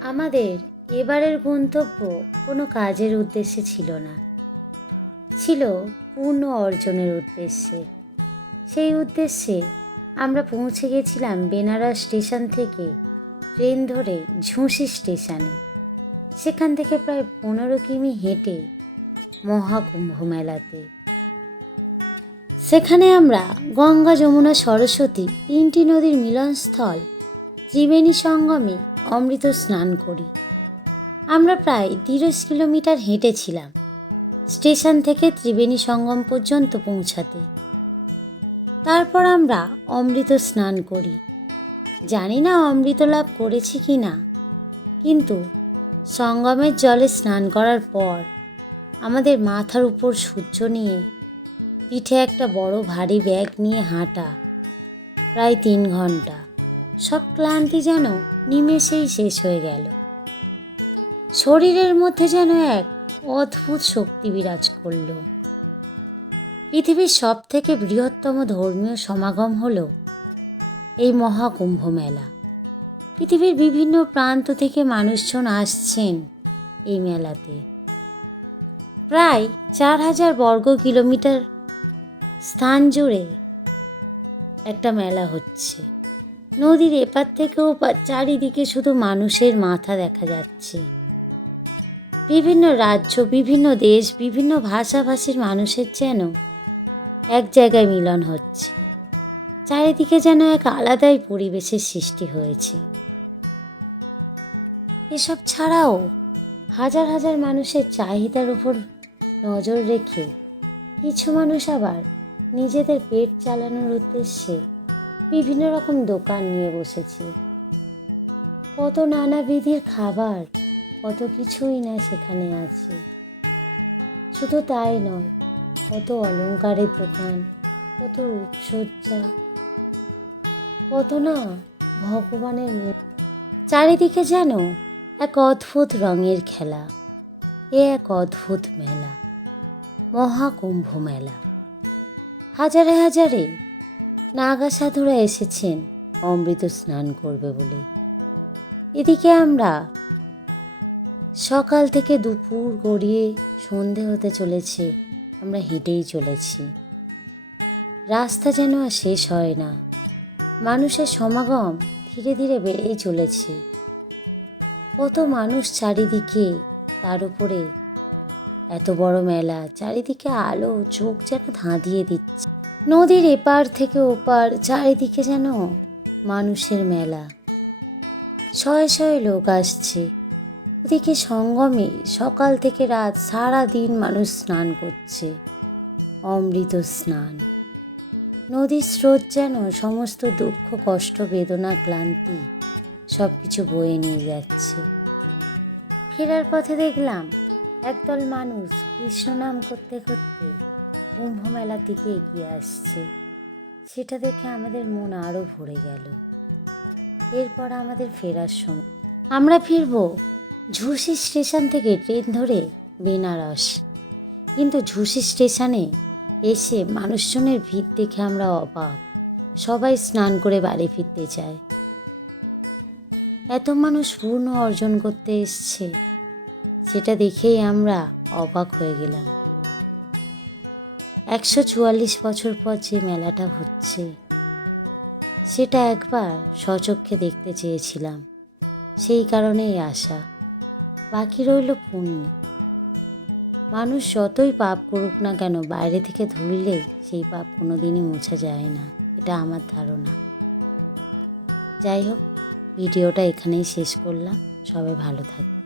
আমাদের এবারের গন্তব্য কোনো কাজের উদ্দেশ্যে ছিল না, ছিল পূর্ণ অর্জনের উদ্দেশ্যে। সেই উদ্দেশ্যে আমরা পৌঁছে গেছিলাম বেনারস স্টেশন থেকে ট্রেন ধরে ঝুঁসি স্টেশনে। সেখান থেকে প্রায় 15 কিমি হেঁটে মহাকুম্ভ মেলাতে। সেখানে আমরা গঙ্গা, যমুনা, সরস্বতী তিনটি নদীর মিলনস্থল ত্রিবেণী সঙ্গমে অমৃত স্নান করি। আমরা প্রায় 30 কিলোমিটার হেঁটেছিলাম স্টেশন থেকে ত্রিবেণী সঙ্গম পর্যন্ত পৌঁছাতে। তারপর আমরা অমৃত স্নান করি। জানি না অমৃত লাভ করেছি কি না, কিন্তু সঙ্গমের জলে স্নান করার পর আমাদের মাথার উপর সূর্য নিয়ে, পিঠে একটা বড় ভারী ব্যাগ নিয়ে হাঁটা প্রায় 3 ঘন্টা, সব ক্লান্তি যেন নিমেষেই শেষ হয়ে গেল। শরীরের মধ্যে যেন এক অদ্ভুত শক্তি বিরাজ করল। পৃথিবীর সব থেকে বৃহত্তম ধর্মীয় সমাগম হলো এই মহাকুম্ভ মেলা। পৃথিবীর বিভিন্ন প্রান্ত থেকে মানুষজন আসছেন এই মেলাতে। প্রায় 4000 বর্গ কিলোমিটার স্থান জুড়ে একটা মেলা হচ্ছে। নদীর এপার থেকে ওপার চারিদিকে শুধু মানুষের মাথা দেখা যাচ্ছে। বিভিন্ন রাজ্য, বিভিন্ন দেশ, বিভিন্ন ভাষাভাষীর মানুষের যেন এক জায়গায় মিলন হচ্ছে। চারিদিকে যেন এক আলাদাই পরিবেশের সৃষ্টি হয়েছে। এসব ছাড়াও হাজার হাজার মানুষের চাহিদার উপর নজর রেখে কিছু মানুষ আবার নিজেদের পেট চালানোর উদ্দেশ্যে বিভিন্ন রকম দোকান নিয়ে বসেছে। কত নানাবিধের খাবার, কত কিছুই না সেখানে আছে। শুধু তাই নয়, কত অলংকারের দোকান, কত রূপসজ্জা, কত না ভগবানের মুখ। চারিদিকে যেন এক অদ্ভুত রঙের খেলা। এ এক অদ্ভুত মেলা, মহাকুম্ভ মেলা। হাজারে হাজারে নাগা সাধুরা এসেছেন অমৃত স্নান করবে বলে। এদিকে আমরা সকাল থেকে দুপুর গড়িয়ে সন্ধে হতে চলেছে, আমরা হেঁটেই চলেছি। রাস্তা যেন আর শেষ হয় না। মানুষের সমাগম ধীরে ধীরে বেড়েই চলেছে। কত মানুষ চারিদিকে, তার উপরে এত বড় মেলা, চারিদিকে আলো, চোখ যেন ধাঁধিয়ে দিচ্ছে। নদীর এপার থেকে ওপার চারিদিকে যেন মানুষের মেলা। শয়ে শয়ে লোক আসছে। ওদিকে সঙ্গমে সকাল থেকে রাত সারা দিন মানুষ স্নান করছে, অমৃত স্নান। নদীর স্রোত যেন সমস্ত দুঃখ, কষ্ট, বেদনা, ক্লান্তি সব কিছু বয়ে নিয়ে যাচ্ছে। ফেরার পথে দেখলাম একদল মানুষ কৃষ্ণ নাম করতে করতে কুম্ভ মেলার দিকে এগিয়ে আসছে। সেটা দেখে আমাদের মন আরও ভরে গেল। এরপর আমাদের ফেরার সময় আমরা ফিরব ঝুঁসি স্টেশন থেকে ট্রেন ধরে বেনারস। কিন্তু ঝুঁসি স্টেশনে এসে মানুষজনের ভিড় দেখে আমরা অবাক। সবাই স্নান করে বাড়ি ফিরতে চায়। এত মানুষ পূর্ণ অর্জন করতে এসছে, সেটা দেখেই আমরা অবাক হয়ে গেলাম। 144 বছর পর যে মেলাটা হচ্ছে, সেটা একবার স্বচক্ষে দেখতে চেয়েছিলাম। সেই কারণেই আসা। বাকি রইল পুণ্য। মানুষ যতই পাপ করুক না কেন, বাইরে থেকে ধুইলে সেই পাপ কোনোদিনই মোছা যায় না, এটা আমার ধারণা। যাই হোক, ভিডিওটা এখানেই শেষ করলাম। সবাই ভালো থাকবে।